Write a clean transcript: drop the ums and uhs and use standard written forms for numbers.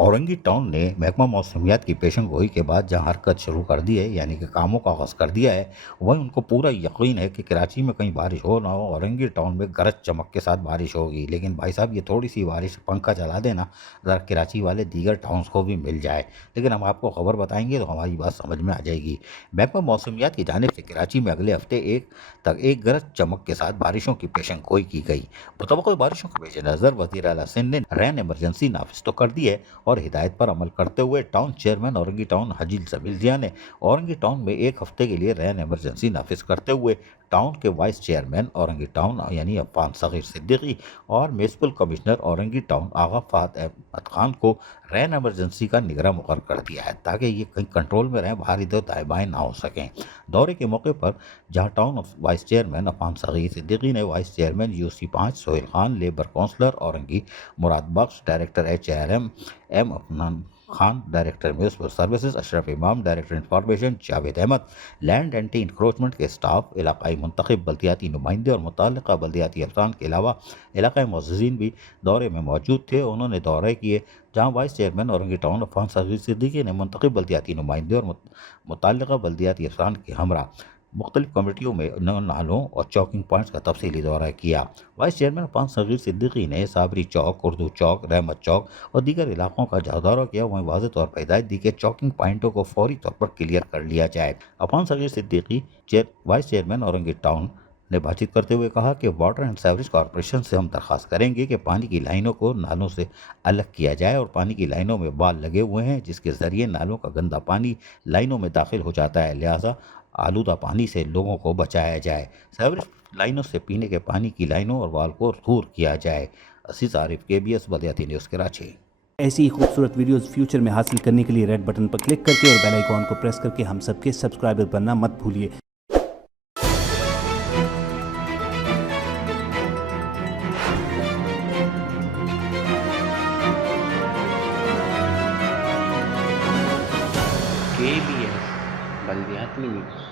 Orangi town ने महकमा मौसमियात की पेशन गोई के बाद जहां हरकत शुरू कर दी है, यानी कि कामों का आगाज़ कर दिया है, वहीं उनको पूरा यकीन है कि कराची में कहीं बारिश हो ना हो, औरंगी टाउन में गरज चमक के साथ बारिश होगी। लेकिन भाई साहब, ये थोड़ी सी बारिश पंखा चला देना ज़रा कराची वाले दीगर टाउन्स को भी मिल जाए। लेकिन हम आपको खबर बताएंगे तो हमारी बात समझ में आ जाएगी। महकमा मौसमियात की जानिब से कराची में अगले हफ्ते एक गरज चमक के साथ बारिशों की पेशन गोई की गई। मुतवक्किल बारिशों के पेश नज़र वज़ीर आला सिंध ने रैन इमरजेंसी नाफिज तो कर दी है और हिदायत पर अमल करते हुए टाउन चेयरमैन औरंगी टाउन हाजी जमील ने औरंगी टाउन में एक हफ्ते के लिए रैन इमरजेंसी नाफिज करते हुए टाउन के वाइस चेयरमैन औरंगी टाउन यानी अफ़ान सगीर सिद्दीकी और म्यूनसिपल कमिश्नर औरंगी टाउन आगा फ़ात अहमद खान को रैन इमरजेंसी का निगरान मुकर्रर कर दिया है, ताकि ये कहीं कंट्रोल में रहें, बाहर इधर दाएँ बाएँ ना हो सकें। दौरे के मौके पर जहां town vice chairman Affan Saghir Siddiqui ने vice chairman UC5 Sohail Khan, labour councillor Orangi Murad Bakhsh, director HRM M Afnan Khan, director municipal services Ashraf Imam, director information Javed Ahmed, land anti encroachment के स्टाफ, इलाकाई मुंतखब बल्दियाती नुमाइंदे और मुतल्लिका बल्दियाती अफसरान के अलावा इलाकाई मुअज़्ज़िज़ीन भी दौरे में मौजूद थे। उन्होंने दौरे किए जहां vice chairman Orangi town Afan Saghir Siddiqui ने मुंतखब बल्दियाती नुमाइंदे और मुतल्लिका बल्दियाती अफसरान के हमरा मुख्तलिफ कमेटियों में नालों और चौकिंग पॉइंट्स का तफसीली दौरा किया। वाइस चेयरमैन अफ़ान सगीर सिद्दीकी ने साबरी चौक, उर्दू चौक, रहमत चौक और दीगर इलाकों का दौरा किया। वहीं वाज़ेह तौर पर हिदायत दी कि चौकिंग पॉइंटों को फौरी तौर पर क्लियर कर लिया जाए। Afan Saghir Siddiqui vice chairman Orangi town ने बातचीत करते हुए कहा कि वाटर एंड सेवरेज कॉरपोरेशन से हम दरख्वास्त करेंगे कि पानी की लाइनों को नालों से अलग किया जाए और पानी की लाइनों में बाल लगे हुए हैं, जिसके ज़रिए नालों का गंदा पानी लाइनों में दाखिल हो जाता है। लिहाजा आलूदा पानी से लोगों को बचाया जाए। सेवरेज लाइनों से पीने के पानी की लाइनों और वाल को दूर किया जाए। असीस आरिफ, KBS बल्दियाती न्यूज़, कराची। ऐसी ही खूबसूरत वीडियोस फ्यूचर में हासिल करने के लिए रेड बटन पर क्लिक करके और बेल आइकॉन को प्रेस करके हम सबके सब्सक्राइबर बनना मत भूलिए। KBS बल्दियाती न्यूज़।